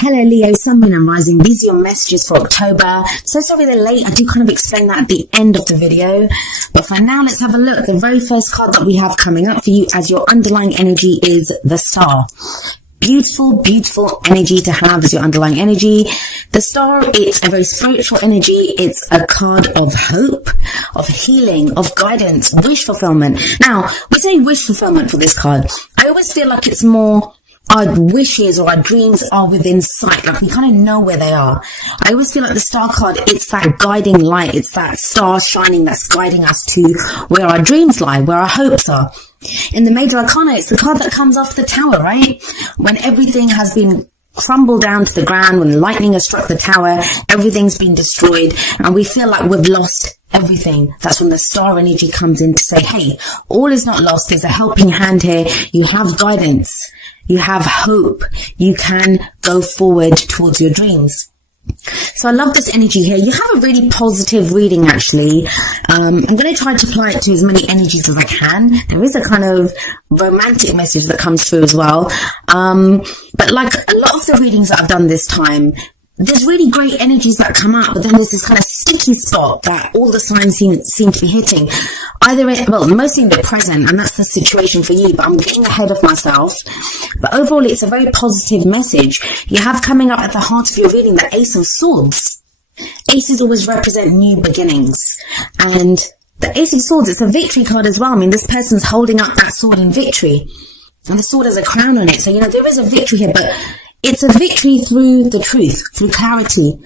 Hello Leo, Sun, Moon and Rising. These are your messages for October. So sorry they're late. I do kind of explain that at the end of the video. But for now, let's have a look. The very first card that we have coming up for you as your underlying energy is the Star. Beautiful, beautiful energy to have as your underlying energy. The Star, it's a very spiritual energy. It's a card of hope, of healing, of guidance, wish fulfillment. Now, we say wish fulfillment for this card. I always feel like it's more our wishes or our dreams are within sight, like we kind of know where they are. I always feel like the Star card, it's that guiding light, it's that star shining that's guiding us to where our dreams lie, where our hopes are. In the Major Arcana, it's the card that comes off the tower, right? When everything has been crumbled down to the ground, when lightning has struck the tower, everything's been destroyed, and we feel like we've lost everything. That's when the Star energy comes in to say, hey, all is not lost, there's a helping hand here, you have guidance. You have hope. You can go forward towards your dreams. So I love this energy here. You have a really positive reading, actually. I'm going to try to apply it to as many energies as I can. There is a kind of romantic message that comes through as well. But like a lot of the readings that I've done this time, there's really great energies that come up, but then there's this kind of sticky spot that all the signs seem to be hitting. Mostly in the present, and that's the situation for you, but I'm getting ahead of myself. But overall, it's a very positive message. You have coming up at the heart of your reading the Ace of Swords. Aces always represent new beginnings. And the Ace of Swords, it's a victory card as well. I mean, this person's holding up that sword in victory. And the sword has a crown on it. So, there is a victory here, but it's a victory through the truth, through clarity.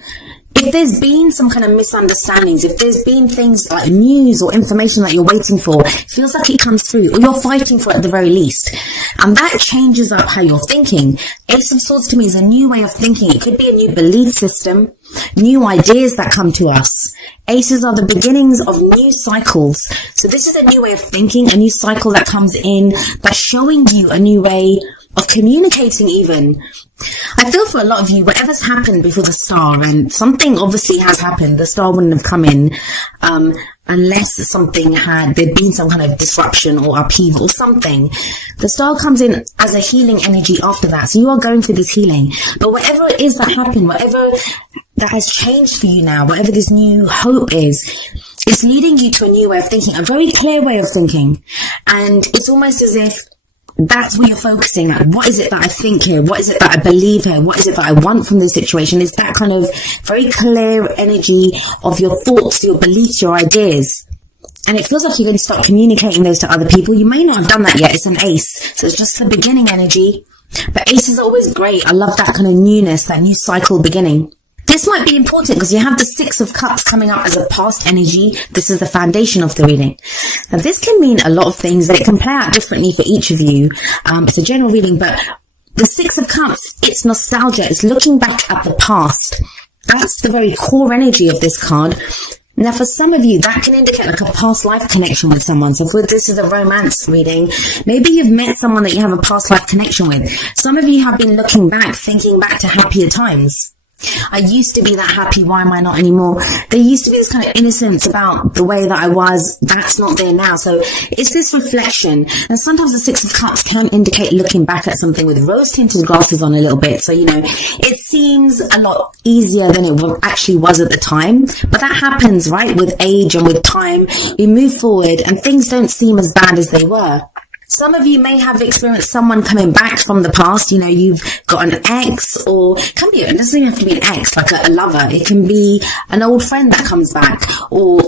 If there's been some kind of misunderstandings, if there's been things like news or information that you're waiting for, it feels like it comes through, or you're fighting for it at the very least. And that changes up how you're thinking. Ace of Swords to me is a new way of thinking. It could be a new belief system, new ideas that come to us. Aces are the beginnings of new cycles. So this is a new way of thinking, a new cycle that comes in, that's showing you a new way of communicating even. I feel for a lot of you, whatever's happened before the Star, and something obviously has happened, the Star wouldn't have come in unless there'd been some kind of disruption or upheaval or something. The Star comes in as a healing energy after that. So you are going through this healing. But whatever it is that happened, whatever that has changed for you now, whatever this new hope is, it's leading you to a new way of thinking, a very clear way of thinking. And it's almost as if that's where you're focusing. Like, what is it that I think here? What is it that I believe here? What is it that I want from this situation? It's that kind of very clear energy of your thoughts, your beliefs, your ideas. And it feels like you're going to start communicating those to other people. You may not have done that yet. It's an ace. So it's just the beginning energy. But aces are always great. I love that kind of newness, that new cycle beginning. This might be important because you have the Six of Cups coming up as a past energy. This is the foundation of the reading. Now, this can mean a lot of things, that it can play out differently for each of you. It's a general reading, but the Six of Cups, it's nostalgia. It's looking back at the past. That's the very core energy of this card. Now, for some of you, that can indicate like a past life connection with someone. So if this is a romance reading, maybe you've met someone that you have a past life connection with. Some of you have been looking back, thinking back to happier times. I used to be that happy, why am I not anymore? There used to be this kind of innocence about the way that I was, that's not there now. So it's this reflection. And sometimes the Six of Cups can indicate looking back at something with rose-tinted glasses on a little bit. So, it seems a lot easier than it actually was at the time. But that happens, right? With age and with time, we move forward and things don't seem as bad as they were. Some of you may have experienced someone coming back from the past. You've got an ex, or it doesn't even have to be an ex, like a lover. It can be an old friend that comes back, or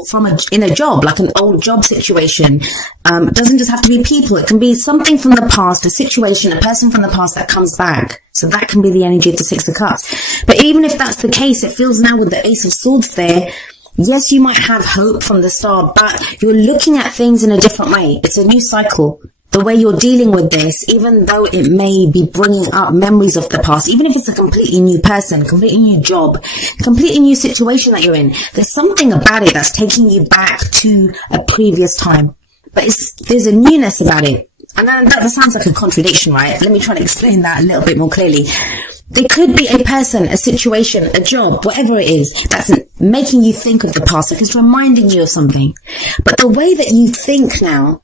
in a job, like an old job situation. It doesn't just have to be people. It can be something from the past, a situation, a person from the past that comes back. So that can be the energy of the Six of Cups. But even if that's the case, it feels now with the Ace of Swords there, yes, you might have hope from the Star, but you're looking at things in a different way. It's a new cycle. The way you're dealing with this, even though it may be bringing up memories of the past, even if it's a completely new person, completely new job, completely new situation that you're in, there's something about it that's taking you back to a previous time. But there's a newness about it. And that sounds like a contradiction, right? Let me try to explain that a little bit more clearly. There could be a person, a situation, a job, whatever it is, that's making you think of the past, like it's reminding you of something. But the way that you think now,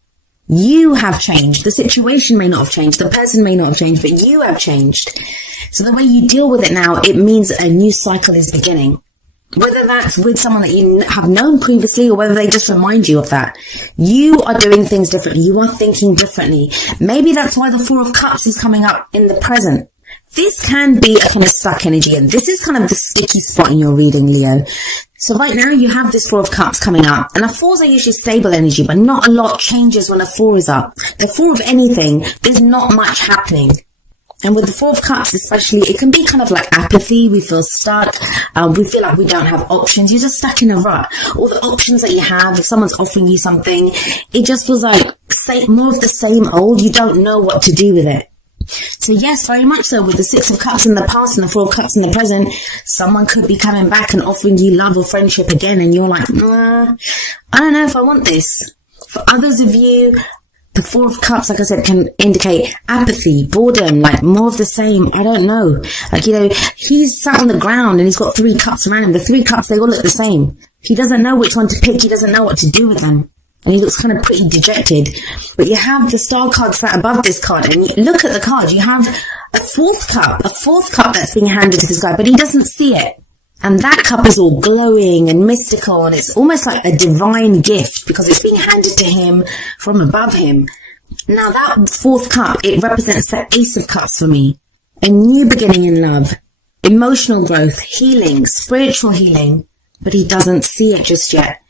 you have changed. The situation may not have changed. The person may not have changed, but you have changed. So the way you deal with it now, it means a new cycle is beginning. Whether that's with someone that you have known previously or whether they just remind you of that. You are doing things differently. You are thinking differently. Maybe that's why the Four of Cups is coming up in the present. This can be a kind of stuck energy, and this is kind of the sticky spot in your reading, Leo. So right now you have this Four of Cups coming up, and the fours are usually stable energy, but not a lot changes when a four is up. The four of anything, there's not much happening. And with the Four of Cups especially, it can be kind of like apathy. We feel stuck. We feel like we don't have options. You're just stuck in a rut. All the options that you have, if someone's offering you something, it just feels like more of the same old. You don't know what to do with it. So yes, very much so. With the Six of Cups in the past and the Four of Cups in the present, someone could be coming back and offering you love or friendship again. And you're like, I don't know if I want this. For others of you, the Four of Cups, like I said, can indicate apathy, boredom, like more of the same. I don't know. Like, he's sat on the ground and he's got 3 cups around him. The 3 cups, they all look the same. He doesn't know which one to pick. He doesn't know what to do with them. And he looks kind of pretty dejected. But you have the Star card sat above this card. And you look at the card. You have a fourth cup that's being handed to this guy. But he doesn't see it. And that cup is all glowing and mystical, and it's almost like a divine gift because it's being handed to him from above him. Now that fourth cup, it represents the Ace of Cups for me. A new beginning in love, emotional growth, healing, spiritual healing, but he doesn't see it just yet.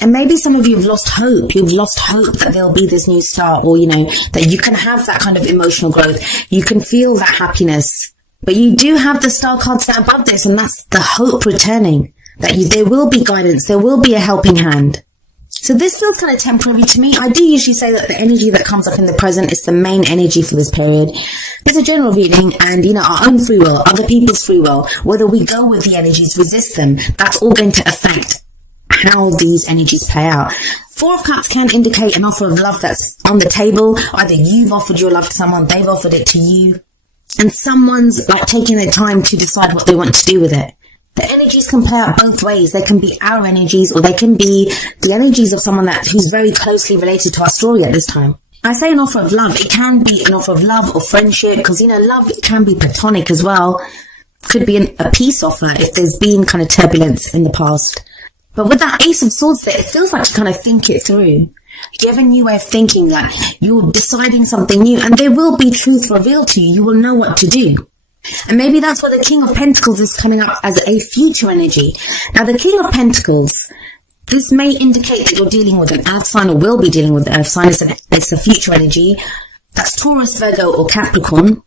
And maybe some of you have lost hope. You've lost hope that there'll be this new start, or, that you can have that kind of emotional growth. You can feel that happiness. But you do have the Star card set above this, and that's the hope returning. That there will be guidance, there will be a helping hand. So this feels kind of temporary to me. I do usually say that the energy that comes up in the present is the main energy for this period. It's a general reading, and our own free will, other people's free will, whether we go with the energies, resist them, that's all going to affect how these energies play out. Four of Cups can indicate an offer of love that's on the table. Either you've offered your love to someone, they've offered it to you. And someone's taking their time to decide what they want to do with it. The energies can play out both ways. They can be our energies, or they can be the energies of someone who's very closely related to our story at this time. I say an offer of love. It can be an offer of love or friendship, because, love can be platonic as well. Could be a peace offer if there's been kind of turbulence in the past. But with that Ace of Swords there, it feels like to kind of think it through. You have a new way of thinking, that you're deciding something new, and there will be truth revealed to you. You will know what to do. And maybe that's why the King of Pentacles is coming up as a future energy. Now, the King of Pentacles, this may indicate that you're dealing with an earth sign, or will be dealing with an earth sign. It's a future energy. That's Taurus, Virgo, or Capricorn.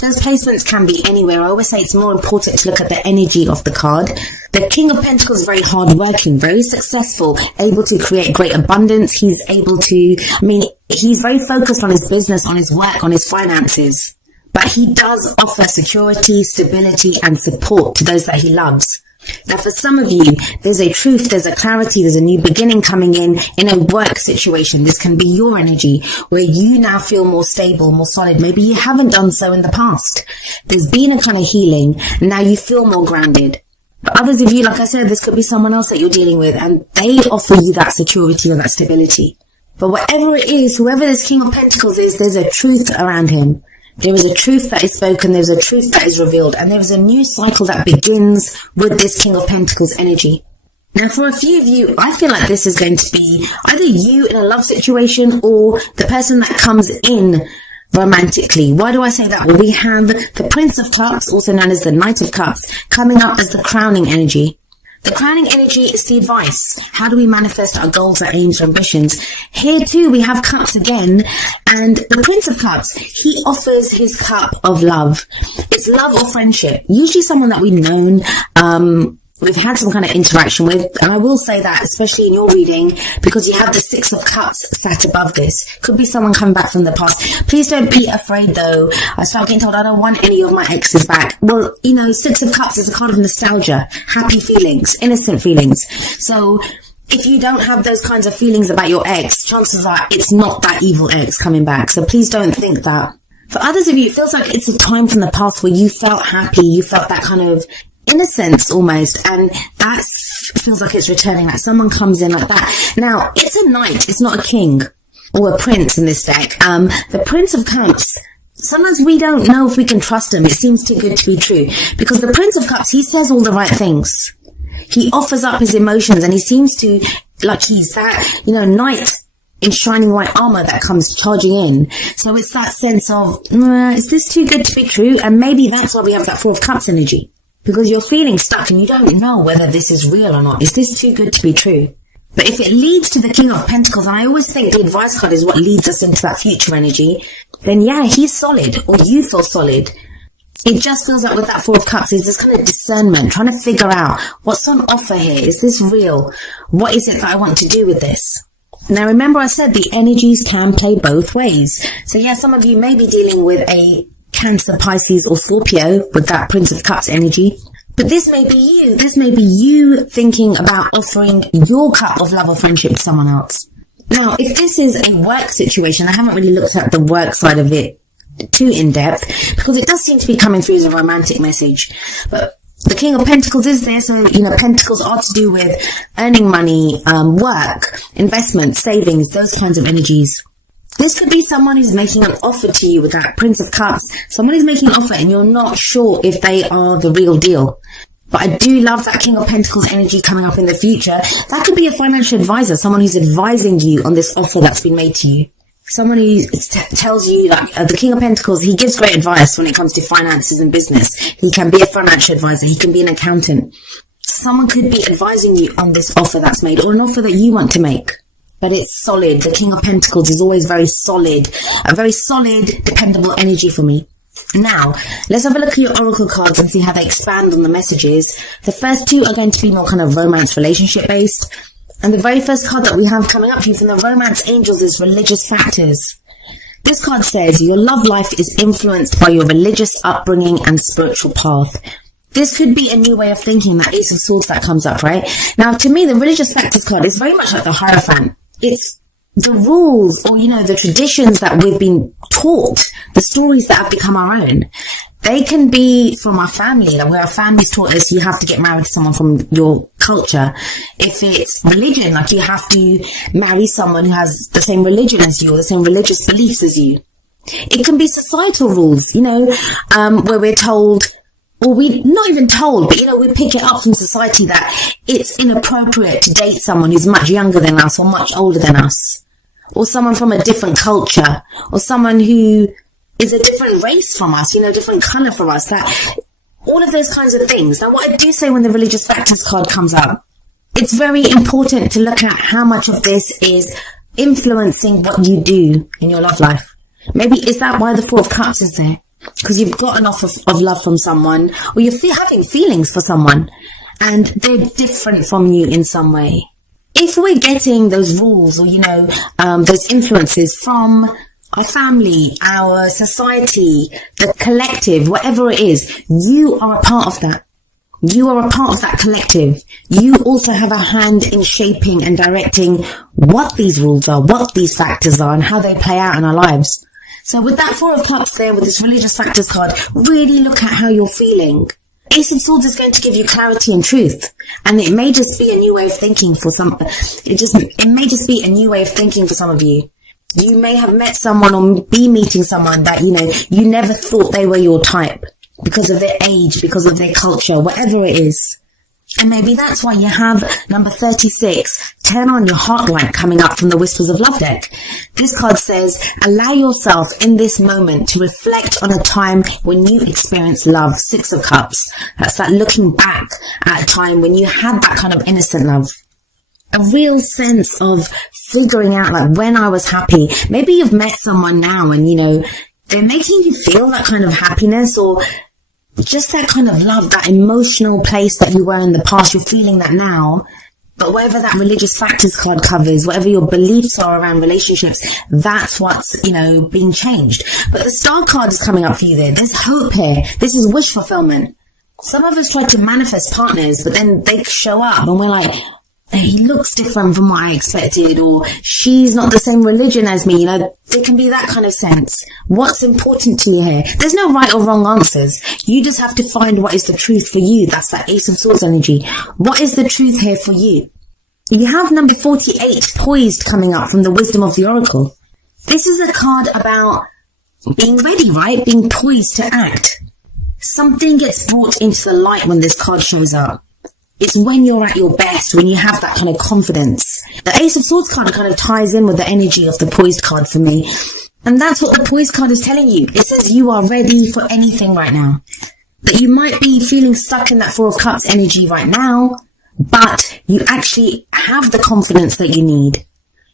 Those placements can be anywhere. I always say it's more important to look at the energy of the card. The King of Pentacles is very hardworking, very successful, able to create great abundance. He's very focused on his business, on his work, on his finances. But he does offer security, stability, and support to those that he loves. Now, for some of you, there's a truth, there's a clarity, there's a new beginning coming in a work situation. This can be your energy, where you now feel more stable, more solid. Maybe you haven't done so in the past. There's been a kind of healing, and now you feel more grounded. For others of you, like I said, this could be someone else that you're dealing with, and they offer you that security or that stability. But whatever it is, whoever this King of Pentacles is, there's a truth around him. There is a truth that is spoken, there's a truth that is revealed, and there is a new cycle that begins with this King of Pentacles energy. Now, for a few of you, I feel like this is going to be either you in a love situation or the person that comes in romantically. Why do I say that? Well, we have the Prince of Cups, also known as the Knight of Cups, coming up as the crowning energy. The crowning energy is the advice. How do we manifest our goals, our aims, our ambitions? Here too, we have cups again. And the Prince of Cups, he offers his cup of love. It's love or friendship. Usually someone that we've known, we've had some kind of interaction with. And I will say that, especially in your reading, because you have the Six of Cups sat above this. Could be someone coming back from the past. Please don't be afraid, though. I start getting told I don't want any of my exes back. Well, Six of Cups is a card of nostalgia, happy feelings, innocent feelings. So if you don't have those kinds of feelings about your ex, chances are it's not that evil ex coming back. So please don't think that. For others of you, it feels like it's a time from the past where you felt happy, you felt that kind of innocence almost, and that feels like it's returning, like someone comes in like that. Now, it's a knight, it's not a king or a prince in this deck. The Prince of Cups Sometimes we don't know if we can trust him. It seems too good to be true. Because the Prince of Cups, he says all the right things. He offers up his emotions, and he seems to, like he's that, knight in shining white armor that comes charging in. So it's that sense of, is this too good to be true? And maybe that's why we have that Four of Cups energy. Because you're feeling stuck and you don't know whether this is real or not. Is this too good to be true? But if it leads to the King of Pentacles, and I always think the advice card is what leads us into that future energy, then yeah, he's solid, or you feel solid. It just feels like with that Four of Cups, there's this kind of discernment, trying to figure out what's on offer here. Is this real? What is it that I want to do with this? Now remember I said the energies can play both ways. So yeah, some of you may be dealing with a Cancer, Pisces or Scorpio with that Prince of Cups energy. But this may be you. This may be you thinking about offering your cup of love or friendship to someone else. Now, if this is a work situation, I haven't really looked at the work side of it too in depth because it does seem to be coming through as a romantic message. But the King of Pentacles is there, so, Pentacles are to do with earning money, work, investment, savings, those kinds of energies. This could be someone who's making an offer to you with that Prince of Cups. Someone who's making an offer and you're not sure if they are the real deal. But I do love that King of Pentacles energy coming up in the future. That could be a financial advisor, someone who's advising you on this offer that's been made to you. Someone who tells you, the King of Pentacles, he gives great advice when it comes to finances and business. He can be a financial advisor. He can be an accountant. Someone could be advising you on this offer that's made or an offer that you want to make. But it's solid. The King of Pentacles is always very solid. A very solid, dependable energy for me. Now, let's have a look at your oracle cards and see how they expand on the messages. The first two are going to be more kind of romance relationship based. And the very first card that we have coming up for you from the Romance Angels is Religious Factors. This card says your love life is influenced by your religious upbringing and spiritual path. This could be a new way of thinking, that Ace of Swords that comes up, right? Now, to me, the Religious Factors card is very much like the Hierophant. It's the rules or, the traditions that we've been taught, the stories that have become our own. They can be from our family, where our family's taught us you have to get married to someone from your culture. If it's religion, you have to marry someone who has the same religion as you or the same religious beliefs as you. It can be societal rules, where we're told, or we not even told, but we pick it up from society that it's inappropriate to date someone who's much younger than us or much older than us, or someone from a different culture, or someone who is a different race from us, different colour from us, that all of those kinds of things. Now, what I do say when the Religious Factors card comes up, it's very important to look at how much of this is influencing what you do in your love life. Maybe is that why the Four of Cups is there? Because you've got an offer of love from someone, or you're having feelings for someone, and they're different from you in some way. If we're getting those rules or, those influences from our family, our society, the collective, whatever it is, you are a part of that. You are a part of that collective. You also have a hand in shaping and directing what these rules are, what these factors are, and how they play out in our lives. So with that Four of Cups there, with this Religious Factors card, really look at how you're feeling. Ace of Swords is going to give you clarity and truth. And it may just be a new way of thinking for some, it may just be a new way of thinking for some of you. You may have met someone or be meeting someone that, you never thought they were your type because of their age, because of their culture, whatever it is. And maybe that's why you have number 36, Turn on Your Heart Light, coming up from the Whispers of Love deck. This card says, allow yourself in this moment to reflect on a time when you experienced love. Six of Cups. That's that looking back at a time when you had that kind of innocent love. A real sense of figuring out, when I was happy. Maybe you've met someone now and, they're making you feel that kind of happiness or just that kind of love, that emotional place that you were in the past. You're feeling that now. But whatever that Religious Factors card covers, whatever your beliefs are around relationships, that's what's, being changed. But the Star card is coming up for you there. There's hope here. This is wish fulfillment. Some of us try to manifest partners, but then they show up and we're like, he looks different from what I expected, or she's not the same religion as me. There can be that kind of sense. What's important to you here? There's no right or wrong answers. You just have to find what is the truth for you. That's that Ace of Swords energy. What is the truth here for you? You have number 48, Poised, coming up from the Wisdom of the Oracle. This is a card about being ready, right? Being poised to act. Something gets brought into the light when this card shows up. It's when you're at your best, when you have that kind of confidence. The Ace of Swords card kind of ties in with the energy of the Poised card for me. And that's what the Poised card is telling you. It says you are ready for anything right now. That you might be feeling stuck in that Four of Cups energy right now, but you actually have the confidence that you need.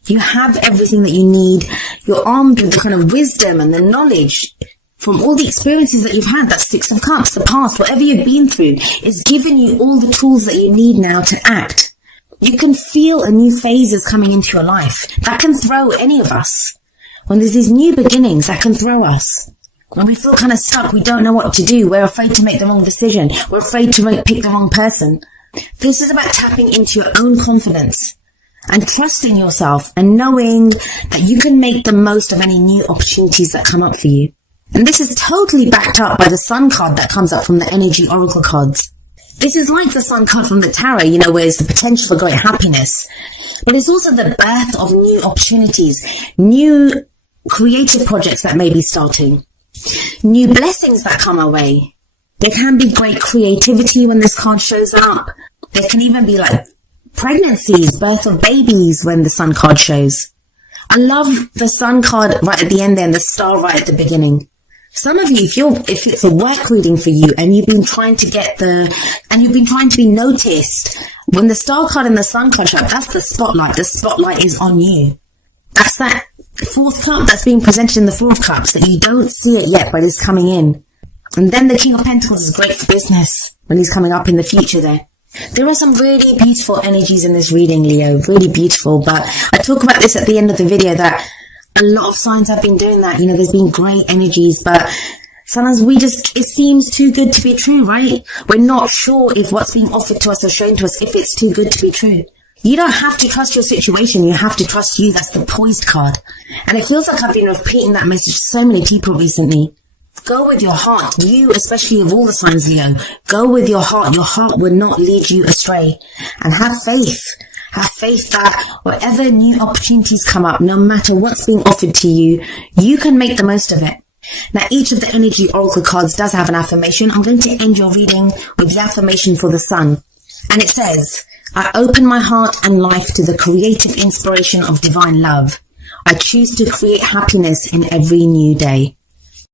You have everything that you need. You're armed with the kind of wisdom and the knowledge from all the experiences that you've had. That Six of Cups, the past, whatever you've been through, is giving you all the tools that you need now to act. You can feel a new phase is coming into your life. That can throw any of us. When there's these new beginnings, that can throw us. When we feel kind of stuck, we don't know what to do. We're afraid to make the wrong decision. We're afraid to pick the wrong person. This is about tapping into your own confidence and trusting yourself and knowing that you can make the most of any new opportunities that come up for you. And this is totally backed up by the Sun card that comes up from the Energy Oracle cards. This is like the Sun card from the Tarot, where it's the potential for great happiness. But it's also the birth of new opportunities, new creative projects that may be starting, new blessings that come our way. There can be great creativity when this card shows up. There can even be like pregnancies, birth of babies when the Sun card shows. I love the Sun card right at the end there and the star right at the beginning. Some of you, if it's a work reading for you and you've been trying to be noticed, when the star card and the Sun card show up, that's the spotlight. The spotlight is on you. That's that Fourth cup that's being presented in the Four of Cups that you don't see it yet, but it's coming in. And then the King of Pentacles is great for business when he's coming up in the future there. There are some really beautiful energies in this reading, Leo. Really beautiful. But I talk about this at the end of the video that a lot of signs have been doing that. There's been great energies, but sometimes it seems too good to be true, right? We're not sure if what's being offered to us or shown to us, if it's too good to be true. You don't have to trust your situation. You have to trust you. That's the Poised card. And it feels like I've been repeating that message to so many people recently. Go with your heart. You, especially of all the signs, Leo, go with your heart. Your heart will not lead you astray. And have faith. Have faith that whatever new opportunities come up, no matter what's being offered to you, you can make the most of it. Now, each of the Energy Oracle cards does have an affirmation. I'm going to end your reading with the affirmation for the Sun. And it says, I open my heart and life to the creative inspiration of divine love. I choose to create happiness in every new day.